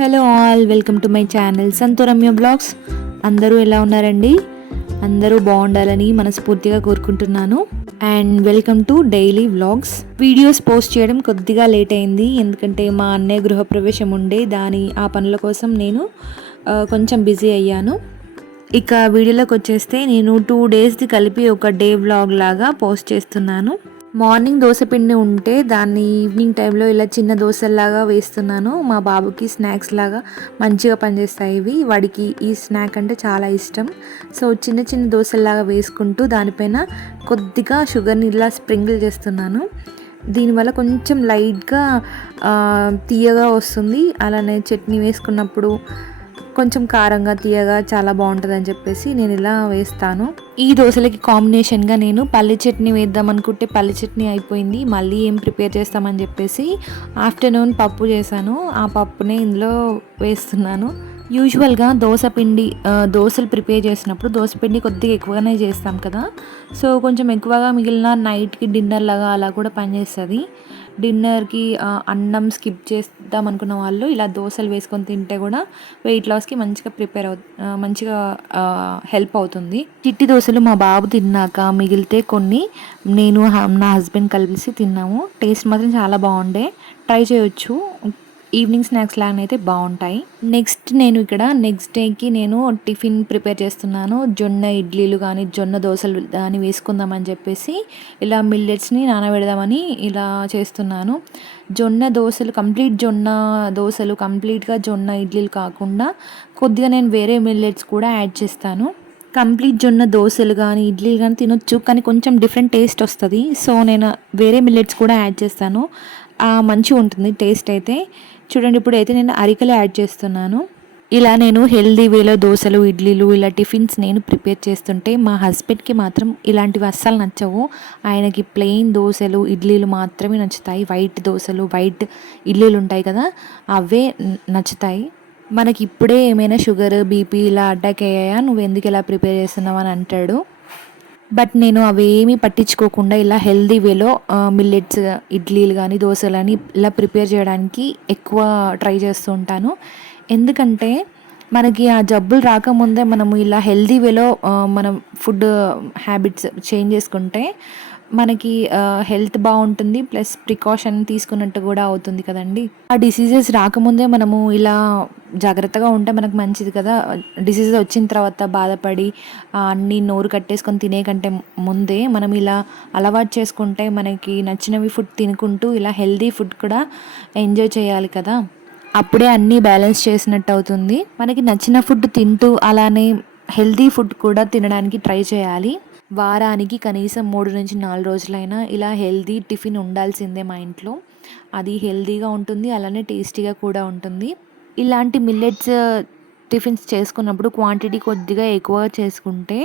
Hello all, welcome to my channel Santoramya blogs. అందరూ ఎలా ఉన్నారండి? అందరూ బాగుండాలని మనస్ఫూర్తిగా కోరుకుంటున్నాను. And welcome to daily vlogs. Videos post చేయడం కొద్దిగా లేట్ అయింది, ఎందుకంటే మా అన్నయ్య గృహప్రవేశం ఉండే ఆ పనుల కోసం నేను కొంచెం బిజీ అయ్యాను. ఇక వీడియోలోకి వచ్చేస్తే నేను 2 డేస్ది కలిపి ఒక డే వ్లాగ్ లాగా పోస్ట్ చేస్తున్నాను. మార్నింగ్ దోశపిండి ఉంటే దాన్ని ఈవినింగ్ టైంలో ఇలా చిన్న దోశల్లాగా వేస్తున్నాను. మా బాబుకి స్నాక్స్ లాగా మంచిగా పనిచేస్తాయి ఇవి. వాడికి ఈ స్నాక్ అంటే చాలా ఇష్టం. సో చిన్న చిన్న దోశల్లాగా వేసుకుంటూ దానిపైన కొద్దిగా షుగర్ని ఇలా స్ప్రింకిల్ చేస్తున్నాను. దీనివల్ల కొంచెం లైట్గా తీయగా వస్తుంది. అలానే చట్నీ వేసుకున్నప్పుడు కొంచెం కారంగా తీయగా చాలా బాగుంటుంది అని చెప్పేసి నేను ఇలా వేస్తాను. ఈ దోశలకి కాంబినేషన్గా నేను పల్లి చట్నీ వేద్దాం అనుకుంటే పల్లి చట్నీ అయిపోయింది. మళ్ళీ ఏం ప్రిపేర్ చేస్తామని చెప్పేసి ఆఫ్టర్నూన్ పప్పు చేశాను. ఆ పప్పునే ఇందులో వేస్తున్నాను. యూజువల్గా దోశలు ప్రిపేర్ చేసినప్పుడు దోశపిండి కొద్దిగా ఎక్కువగానే చేస్తాం కదా. సో కొంచెం ఎక్కువగా మిగిలిన నైట్కి డిన్నర్ లాగా అలా కూడా పనిచేస్తుంది. డిన్నర్కి అన్నం స్కిప్ చేద్దాం అనుకున్న వాళ్ళు ఇలా దోశలు వేసుకొని తింటే కూడా వెయిట్ లాస్కి మంచిగా హెల్ప్ అవుతుంది. చిట్టి దోశలు మా బాబు తిన్నాక మిగిలితే కొన్ని నేను నా హస్బెండ్ కలిసి తిన్నాము. టేస్ట్ మాత్రం చాలా బాగుండే. ట్రై చేయొచ్చు. ఈవినింగ్ స్నాక్స్ లాగానైతే బాగుంటాయి. నెక్స్ట్ డేకి నేను టిఫిన్ ప్రిపేర్ చేస్తున్నాను. జొన్న ఇడ్లీలు కానీ జొన్న దోశలు కానీ వేసుకుందామని చెప్పేసి ఇలా మిల్లెట్స్ని నానబెడదామని ఇలా చేస్తున్నాను. కంప్లీట్గా జొన్న ఇడ్లీలు కాకుండా కొద్దిగా నేను వేరే మిల్లెట్స్ కూడా యాడ్ చేస్తాను. కంప్లీట్ జొన్న దోశలు కానీ ఇడ్లీలు కానీ తినొచ్చు, కానీ కొంచెం డిఫరెంట్ టేస్ట్ వస్తుంది. సో నేను వేరే మిల్లెట్స్ కూడా యాడ్ చేస్తాను. మంచిగా ఉంటుంది టేస్ట్ అయితే. చూడండి, ఇప్పుడు అయితే నేను అరికలు యాడ్ చేస్తున్నాను. ఇలా నేను హెల్దీ వేలో దోశలు ఇడ్లీలు ఇలా టిఫిన్స్ నేను ప్రిపేర్ చేస్తుంటే మా హస్బెండ్కి మాత్రం ఇలాంటివి అస్సలు నచ్చవు. ఆయనకి ప్లెయిన్ దోశలు ఇడ్లీలు మాత్రమే నచ్చుతాయి. వైట్ దోశలు వైట్ ఇడ్లీలు ఉంటాయి కదా, అవే నచ్చుతాయి. మనకి ఇప్పుడే ఏమైనా షుగర్ బీపీ ఇలా అటాక్ అయ్యాయా, నువ్వు ఎందుకు ఇలా ప్రిపేర్ చేస్తున్నావు అని అంటాడు. బట్ నేను అవేమీ పట్టించుకోకుండా ఇలా హెల్దీ వేలో మిల్లెట్స్ ఇడ్లీలు కానీ దోశలు కానీ ఇలా ప్రిపేర్ చేయడానికి ఎక్కువ ట్రై చేస్తూ ఉంటాను. ఎందుకంటే మనకి ఆ జబ్బులు రాకముందే మనము ఇలా హెల్దీ వేలో మనం ఫుడ్ హ్యాబిట్స్ చేంజ్ చేసుకుంటే మనకి హెల్త్ బాగుంటుంది, ప్లస్ ప్రికాషన్ తీసుకున్నట్టు కూడా అవుతుంది కదండి. ఆ డిసీజెస్ రాకముందే మనము ఇలా జాగ్రత్తగా ఉంటే మనకు మంచిది కదా. డిసీజెస్ వచ్చిన తర్వాత బాధపడి అన్నీ నోరు కట్టేసుకొని తినే కంటే ముందే మనం ఇలా అలవాటు చేసుకుంటే మనకి నచ్చినవి ఫుడ్ తినుకుంటూ ఇలా హెల్దీ ఫుడ్ కూడా ఎంజాయ్ చేయాలి కదా. అప్పుడే అన్నీ బ్యాలెన్స్ చేసినట్టు అవుతుంది. మనకి నచ్చిన ఫుడ్ తింటూ అలానే హెల్దీ ఫుడ్ కూడా తినడానికి ట్రై చేయాలి. వారానికి కనీసం 3 నుంచి 4 రోజులైనా ఇలా హెల్దీ టిఫిన్ ఉండాల్సిందే మా ఇంట్లో. అది హెల్దీగా ఉంటుంది, అలానే టేస్టీగా కూడా ఉంటుంది. ఇలాంటి మిల్లెట్స్ టిఫిన్స్ చేసుకున్నప్పుడు క్వాంటిటీ కొద్దిగా ఎక్కువగా చేసుకుంటే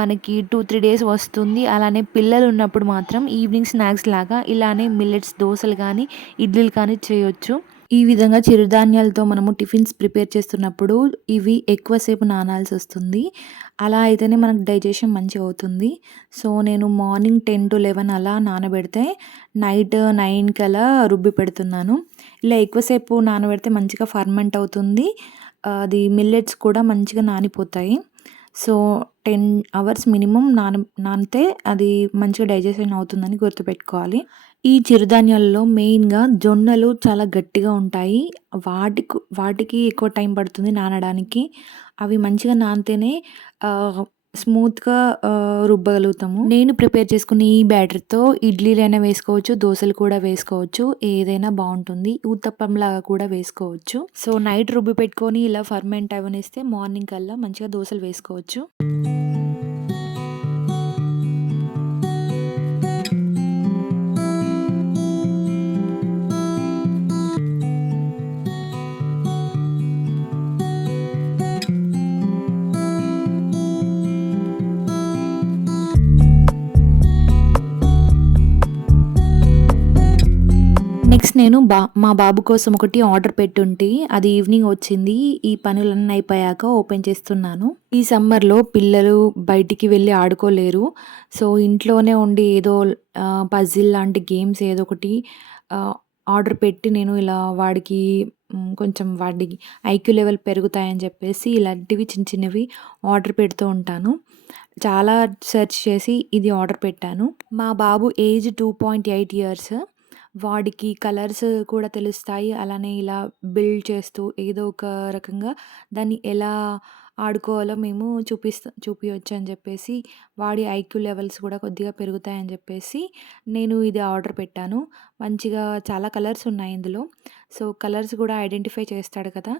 మనకి 2-3 డేస్ వస్తుంది. అలానే పిల్లలు ఉన్నప్పుడు మాత్రం ఈవినింగ్ స్నాక్స్ లాగా ఇలానే మిల్లెట్స్ దోశలు కానీ ఇడ్లీలు కానీ చేయొచ్చు. ఈ విధంగా చిరుధాన్యాలతో మనము టిఫిన్స్ ప్రిపేర్ చేస్తున్నప్పుడు ఇవి ఎక్కువసేపు నానాల్సి వస్తుంది. అలా అయితేనే మనకు డైజెషన్ మంచిగా అవుతుంది. సో నేను మార్నింగ్ 10 to 11 అలా నానబెడితే నైట్ 9 కలా రుబ్బి పెడుతున్నాను. ఇలా ఎక్కువసేపు నానబెడితే మంచిగా ఫర్మెంట్ అవుతుంది. అది మిల్లెట్స్ కూడా మంచిగా నానిపోతాయి. సో 10 hours మినిమం నానితే అది మంచిగా డైజెషన్ అవుతుందని గుర్తుపెట్టుకోవాలి. ఈ చిరుధాన్యాలలో మెయిన్గా జొన్నలు చాలా గట్టిగా ఉంటాయి. వాటికి ఎక్కువ టైం పడుతుంది నానడానికి. అవి మంచిగా నానితేనే స్మూత్గా రుబ్బగలుగుతాము. నేను ప్రిపేర్ చేసుకున్న ఈ బ్యాటర్తో ఇడ్లీలైనా వేసుకోవచ్చు, దోశలు కూడా వేసుకోవచ్చు, ఏదైనా బాగుంటుంది. ఊతప్పంలాగా కూడా వేసుకోవచ్చు. సో నైట్ రుబ్బి పెట్టుకొని ఇలా ఫర్మెంట్ అవనిస్తే మార్నింగ్ కల్లా మంచిగా దోశలు వేసుకోవచ్చు. నెక్స్ట్ నేను మా బాబు కోసం ఒకటి ఆర్డర్ పెట్టుంటే అది ఈవినింగ్ వచ్చింది. ఈ పనులన్నీ అయిపోయాక ఓపెన్ చేస్తున్నాను. ఈ సమ్మర్లో పిల్లలు బయటికి వెళ్ళి ఆడుకోలేరు. సో ఇంట్లోనే ఉండి ఏదో పజిల్ లాంటి గేమ్స్ ఏదో ఒకటి ఆర్డర్ పెట్టి నేను ఇలా వాడికి కొంచెం వాడి ఐక్యూ లెవెల్ పెరుగుతాయని చెప్పేసి ఇలాంటివి చిన్న చిన్నవి ఆర్డర్ పెడుతూ ఉంటాను. చాలా సెర్చ్ చేసి ఇది ఆర్డర్ పెట్టాను. మా బాబు ఏజ్ 2.8 ఇయర్స్. వాడికి కలర్స్ కూడా తెలుస్తాయి. అలానే ఇలా బిల్డ్ చేస్తూ ఏదో ఒక రకంగా దాన్ని ఎలా ఆడుకోవాలో మేము చూపియొచ్చని చెప్పేసి, వాడి ఐక్యూ లెవెల్స్ కూడా కొద్దిగా పెరుగుతాయని చెప్పేసి నేను ఇది ఆర్డర్ పెట్టాను. మంచిగా చాలా కలర్స్ ఉన్నాయి ఇందులో. సో, కలర్స్ కూడా ఐడెంటిఫై చేస్తాడు కదా!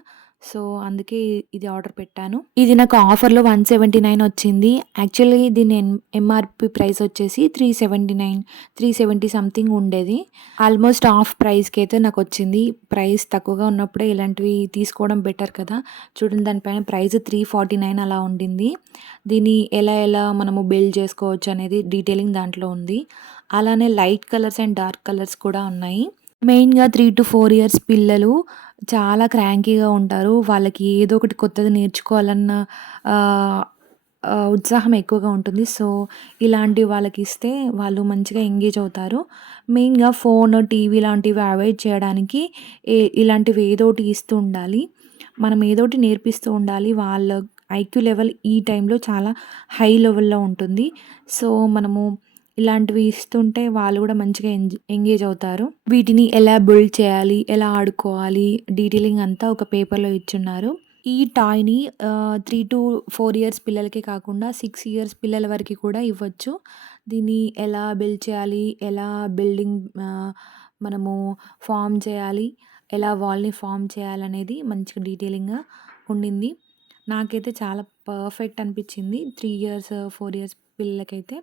సో, అందుకే ఇది ఆర్డర్ పెట్టాను. ఇది నాకు ఆఫర్‌లో 179 వచ్చింది. యాక్చువల్లీ దీని ఎంఆర్‌పీ ప్రైస్ వచ్చేసి 379, 370 సంథింగ్ ఉండేది. ఆల్మోస్ట్ హాఫ్ ప్రైస్‌కైతే నాకొచ్చింది. ప్రైస్ తక్కువగా ఉన్నప్పుడే ఇలాంటివి తీసుకోవడం బెటర్ కదా! చూడండి దానిపైన ప్రైస్ 349 అలా ఉండింది. దీన్ని ఎలా ఎలా మనము బిల్డ్ చేసుకోవచ్చు అనేది డీటెయిలింగ్ దాంట్లో ఉంది. అలానే light colours and dark colours కూడా ఉన్నాయి. మెయిన్‌గా 3-4 ఇయర్స్ పిల్లలు చాలా క్రాంకీగా ఉంటారు. వాళ్ళకి ఏదో ఒకటి కొత్తది నేర్చుకోవాలన్న ఆహ్, ఉత్సాహం ఎక్కువగా ఉంటుంది. సో, ఇలాంటి వాళ్ళకిస్తే వాళ్ళు మంచిగా ఎంగేజ్ అవుతారు. మెయిన్‌గా ఫోను, టీవీ లాంటివి అవాయిడ్ చేయడానికి ఇలాంటివి ఏదోకటి ఇస్తూ ఉండాలి. మనం ఏదోకటి నేర్పిస్తూ ఉండాలి. వాళ్ళ ఐక్యూ లెవెల్ ఈ టైంలో చాలా హై లెవెల్‌లో ఉంటుంది. సో, మనము ఇలాంటివి ఇస్తుంటే వాళ్ళు కూడా మంచిగా ఎంగేజ్ అవుతారు. వీటిని ఎలా బిల్డ్ చేయాలి, ఎలా ఆడుకోవాలి, డీటెయిలింగ్ అంతా ఒక పేపర్‌లో ఇచ్చున్నారు. ఈ టాయ్‌ని 3-4 ఇయర్స్ పిల్లలకే కాకుండా 6 ఇయర్స్ పిల్లల వరకి కూడా ఇవ్వచ్చు. దీన్ని ఎలా బిల్డ్ చేయాలి, ఎలా బిల్డింగ్ మనము ఫార్మ్ చేయాలి, ఎలా వాల్‌ని ఫార్మ్ చేయాలనేది మంచిగా డీటెయిలింగ్‌గా ఉండింది. నాకైతే చాలా పర్ఫెక్ట్ అనిపించింది. 3 ఇయర్స్, 4 ఇయర్స్ పిల్లలకైతే.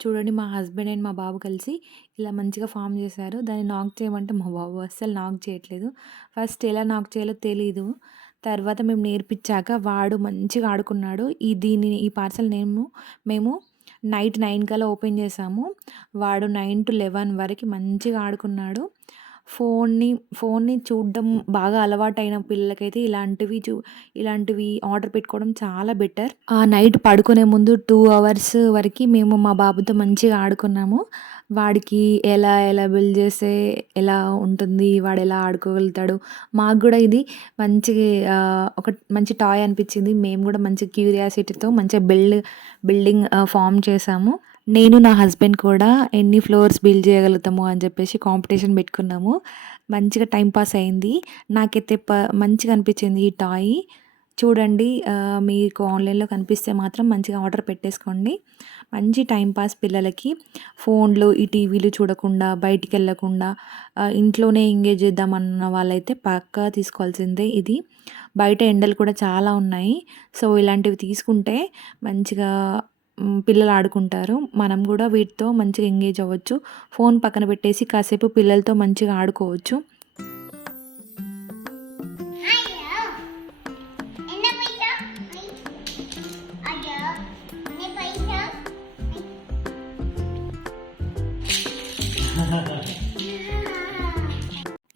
చూడండి మా హస్బెండ్ అండ్ మా బాబు కలిసి ఇలా మంచిగా ఫార్మ్ చేశారు. దాన్ని నాక్ చేయమంటే మా బాబు అస్సలు నాక్ చేయట్లేదు. ఫస్ట్ ఎలా నాక్ చేయాలో తెలీదు. తర్వాత మేము నేర్పించాక వాడు మంచిగా ఆడుకున్నాడు. ఈ పార్సెల్ మేము నైట్ 9 కల్లా ఓపెన్ చేసాము. వాడు 9-11 వరకి మంచిగా ఆడుకున్నాడు. ఫోన్ని చూడడం బాగా అలవాటైన పిల్లలకైతే ఇలాంటివి ఆర్డర్ పెట్టుకోవడం చాలా బెటర్. ఆ నైట్ పడుకునే ముందు 2 అవర్స్ వరకి మేము మా బాబుతో మంచిగా ఆడుకున్నాము. వాడికి ఎలా ఎలా బిల్డ్ చేస్తే ఎలా ఉంటుంది, వాడెలా ఆడుకోగలుగుతాడు. మాకు గూడా ఇది మంచి ఒక మంచి టాయ్ అనిపించింది. మేము గూడా మంచి క్యూరియాసిటీతో మంచిగా బిల్డింగ్ ఫార్మ్ చేసాము. నేను నా హస్బెండ్ కూడా ఎన్ని ఫ్లోర్స్ బిల్డ్ చేయగలుగుతాము అని చెప్పేసి కాంపిటీషన్ పెట్టుకున్నాము. మంచిగా టైమ్ పాస్ అయింది. నాకైతే మంచిగా అనిపించింది ఈ టాయ్. చూడండి మీకు ఆన్‌లైన్‌లో కనిపిస్తే మాత్రం మంచిగా ఆర్డర్ పెట్టేసుకోండి. మంచి టైమ్ పాస్ పిల్లలకి. ఫోన్‌లు, ఈ టీవీలు చూడకుండా, బయటికెళ్ళకుండా ఇంట్లోనే ఎంగేజ్ చేద్దామన్న వాళ్ళైతే పక్కా తీసుకోవాల్సిందే ఇది. బయట ఎండలు కూడా చాలా ఉన్నాయి. సో, ఇలాంటివి తీసుకుంటే మంచిగా పిల్లలు ఆడుకుంటారు. మనం గూడా వీటితో మంచిగా ఎంగేజ్ అవ్వచ్చు. ఫోన్ పక్కన పెట్టేసి కాసేపు పిల్లలతో మంచిగా ఆడుకోవచ్చు.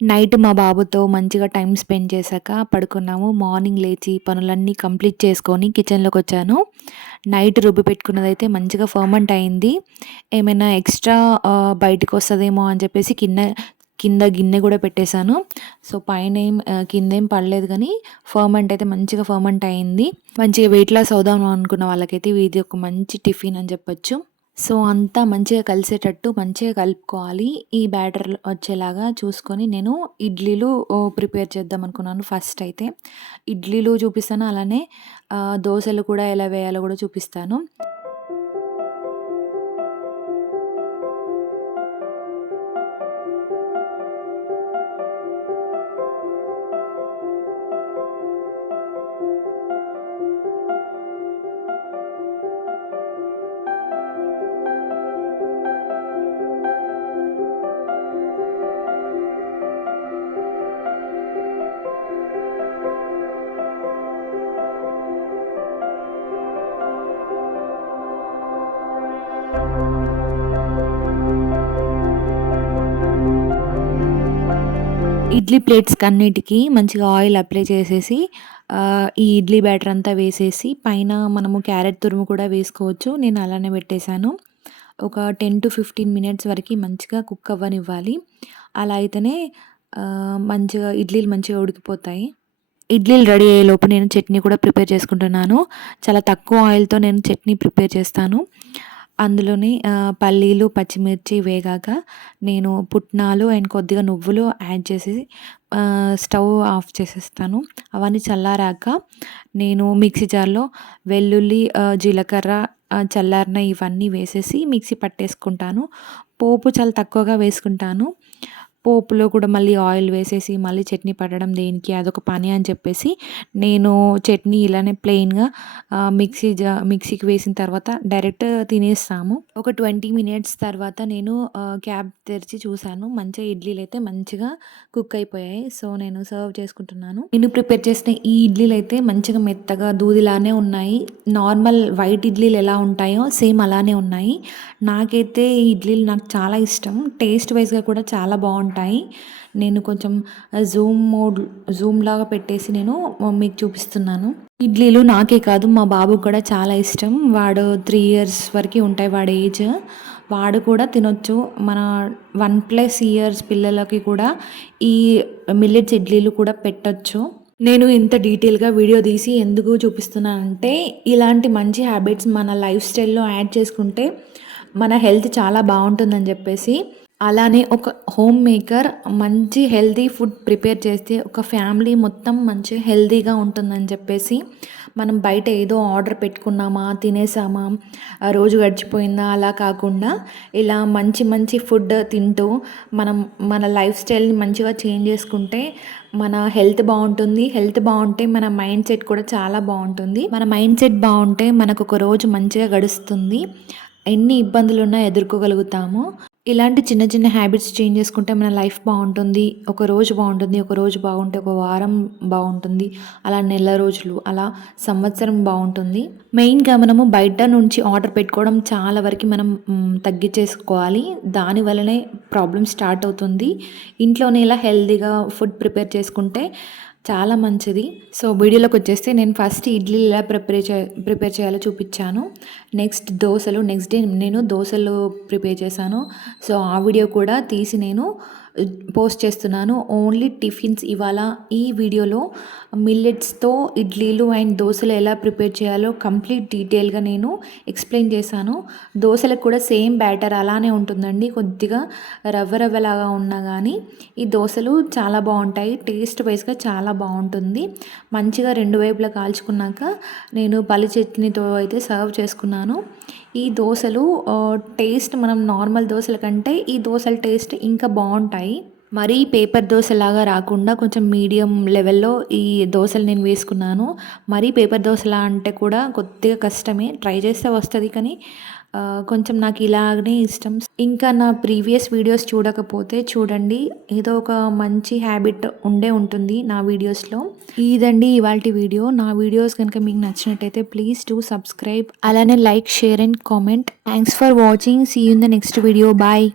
నైట్ మా బాబుతో మంచిగా టైమ్ స్పెండ్ చేశాక పడుకున్నాము. మార్నింగ్ లేచి పనులన్నీ కంప్లీట్ చేసుకొని కిచెన్‌లోకొచ్చాను. నైట్ రుబ్బి పెట్టుకున్నదైతే మంచిగా ఫర్మెంట్ అయింది. ఏమైనా ఎక్స్ట్రా బయటికొస్తదేమో అని చెప్పేసి కింద గిన్నె కూడా పెట్టేశాను. సో, కిందేం పడలేదు గానీ ఫర్మెంట్ అయితే మంచిగా ఫర్మెంట్ అయింది. మంచిగా వెయిట్ లాస్ అవుదాం అనుకున్న వాళ్ళకైతే ఇది ఒక మంచి టిఫిన్ అని చెప్పొచ్చు. సో, అంతా మంచిగా కలిసేటట్టు మంచిగా కలుపుకోవాలి. ఈ బ్యాటర్ వచ్చేలాగా చూసుకొని నేను ఇడ్లీలు ప్రిపేర్ చేద్దాం అనుకున్నాను ఫస్ట్ అయితే. ఇడ్లీలు చూపిస్తాను. అలానే దోసలు కూడా ఎలా వేయాలో కూడా చూపిస్తాను. ఇడ్లీ ప్లేట్స్‌కన్నిటికి మంచిగా ఆయిల్ అప్లై చేసేసి ఈ ఇడ్లీ బ్యాటర్ అంతా వేసేసి పైన మనము క్యారెట్ తురుము కూడా వేసుకోవచ్చు. నేను అలానే పెట్టేసాను. ఒక 10-15 మినిట్స్ వరకి మంచిగా కుక్ అవ్వనివ్వాలి. అలా అయితేనే మంచిగా ఇడ్లీలు మంచిగా ఉడికిపోతాయి. ఇడ్లీలు రెడీ అయ్యేలోపు నేను చట్నీ కూడా ప్రిపేర్ చేసుకుంటున్నాను. చాలా తక్కువ ఆయిల్‌తో నేను చట్నీ ప్రిపేర్ చేస్తాను. అందులోని పల్లీలు, పచ్చిమిర్చి వేగాక నేను పుట్నాలు అండ్ కొద్దిగా నువ్వులు యాడ్ చేసి స్టవ్ ఆఫ్ చేసేస్తాను. అవన్నీ చల్లారాక నేను మిక్సీ జార్‌లో వెల్లుల్లి, జీలకర్ర, చల్లారిన ఇవన్నీ వేసేసి మిక్సీ పట్టేసుకుంటాను. పోపు చాలా తక్కువగా వేసుకుంటాను. పోపులో కూడా మళ్ళీ ఆయిల్ వేసేసి మళ్ళీ చట్నీ పట్టడం దేనికి, అదొక పని అని చెప్పేసి నేను చట్నీ ఇలానే ప్లెయిన్‌గా మిక్సీకి వేసిన తర్వాత డైరెక్ట్ తినేస్తాము. ఒక 20 మినిట్స్ తర్వాత నేను క్యాప్ తెరిచి చూసాను. మంచిగా ఇడ్లీలైతే మంచిగా కుక్ అయిపోయాయి. సో, నేను సర్వ్ చేసుకుంటున్నాను. నేను ప్రిపేర్ చేసిన ఈ ఇడ్లీలైతే మంచిగా మెత్తగా దూదిలానే ఉన్నాయి. నార్మల్ వైట్ ఇడ్లీలు ఎలా ఉంటాయో సేమ్ అలానే ఉన్నాయి. నాకైతే ఈ ఇడ్లీలు నాకు చాలా ఇష్టం. టేస్ట్ వైస్‌గా కూడా చాలా బావుంటాయి. నేను కొంచెం జూమ్ లాగా పెట్టేసి నేను మీకు చూపిస్తున్నాను. ఇడ్లీలు నాకే కాదు మా బాబుకి కూడా చాలా ఇష్టం. వాడు 3 ఇయర్స్ వరకి ఉంటాయి వాడి ఏజ్. వాడు కూడా తినొచ్చు. మన 1+ ఇయర్స్ పిల్లలకి కూడా ఈ మిల్లెట్స్ ఇడ్లీలు కూడా పెట్టొచ్చు. నేను ఇంత డీటెయిల్‌గా వీడియో తీసి ఎందుకు చూపిస్తున్నానంటే ఇలాంటి మంచి హ్యాబిట్స్ మన లైఫ్ స్టైల్‌లో యాడ్ చేసుకుంటే మన హెల్త్ చాలా బావుంటుందని చెప్పేసి. అలానే ఒక హోమ్ మేకర్ మంచి హెల్తీ ఫుడ్ ప్రిపేర్ చేస్తే ఒక ఫ్యామిలీ మొత్తం మంచిగా హెల్తీగా ఉంటుందని చెప్పేసి మనం బయట ఏదో ఆర్డర్ పెట్టుకున్నామా, తినేసామా, ఆ రోజు గడిచిపోయిందా అలా కాకుండా ఇలా మంచి మంచి ఫుడ్ తింటూ మనం మన లైఫ్ స్టైల్ని మంచిగా చేంజ్ చేసుకుంటే మన హెల్త్ బాగుంటుంది. హెల్త్ బాగుంటే మన మైండ్ సెట్ కూడా చాలా బాగుంటుంది. మన మైండ్ సెట్ బాగుంటే మనకు ఒక రోజు మంచిగా గడుస్తుంది. ఎన్ని ఇబ్బందులున్నా ఎదుర్కోగలుగుతాము. ఇలాంటి చిన్న చిన్న హ్యాబిట్స్ చేంజ్ చేసుకుంటే మన లైఫ్ బాగుంటుంది. ఒక రోజు బాగుంటుంది. ఒక రోజు బాగుంటే ఒక వారం బాగుంటుంది. అలా నెల రోజులు, అలా సంవత్సరం బాగుంటుంది. మెయిన్‌గా మనము బయట నుంచి ఆర్డర్ పెట్టుకోవడం చాలా వరకు మనం తగ్గించేసుకోవాలి. దానివల్లనే ప్రాబ్లమ్ స్టార్ట్ అవుతుంది. ఇంట్లోనే ఇలా హెల్తీగా ఫుడ్ ప్రిపేర్ చేసుకుంటే చాలా మంచిది. సో, వీడియోలోకి వచ్చేస్తే నేను ఫస్ట్ ఇడ్లీలు ఎలా ప్రిపేర్ చేయాలో చూపించాను. నెక్స్ట్ నెక్స్ట్ డే నేను దోసలు ప్రిపేర్ చేశాను. సో, ఆ వీడియో కూడా తీసి నేను పోస్ట్ చేస్తున్నాను. ఓన్లీ టిఫిన్స్ ఇవాళ ఈ వీడియోలో మిల్లెట్స్‌తో ఇడ్లీలు అండ్ దోసలు ఎలా ప్రిపేర్ చేయాలో కంప్లీట్ డీటెయిల్‌గా నేను ఎక్స్ప్లెయిన్ చేశాను. దోసలకు కూడా సేమ్ బ్యాటర్ అలానే ఉంటుందండి. కొద్దిగా రవ్వలాగా ఉన్నా కానీ ఈ దోసలు చాలా బాగుంటాయి. టేస్ట్ వైస్‌గా చాలా బాగుంటుంది. మంచిగా 2 వైపులా కాల్చుకున్నాక నేను పల్లి చట్నీతో అయితే సర్వ్ చేసుకున్నాను. ఈ దోసలు టేస్ట్ మనం నార్మల్ దోసల కంటే ఈ దోసల టేస్ట్ ఇంకా బాగుంటాయి. మరీ పేపర్ దోసలాగా రాకుండా కొంచెం మీడియం లెవెల్‌లో ఈ దోసలు నేను వేసుకున్నాను. మరీ పేపర్ దోసలా అంటే కూడా కొద్దిగా కష్టమే. ట్రై చేస్తే వస్తది కానీ కొంచెం నాకు ఇలాగనే ఇష్టం. ఇంకా నా ప్రీవియస్ వీడియోస్ చూడకపోతే చూడండి. ఏదో ఒక మంచి హ్యాబిట్ ఉంటుంది నా వీడియోస్‌లో. ఇదండి ఇవాల్టి వీడియో. నా వీడియోస్ కనుక మీకు నచ్చినట్టయితే ప్లీజ్ డూ సబ్స్క్రైబ్. అలానే like, share and comment. Thanks for watching. See you in the next video. Bye.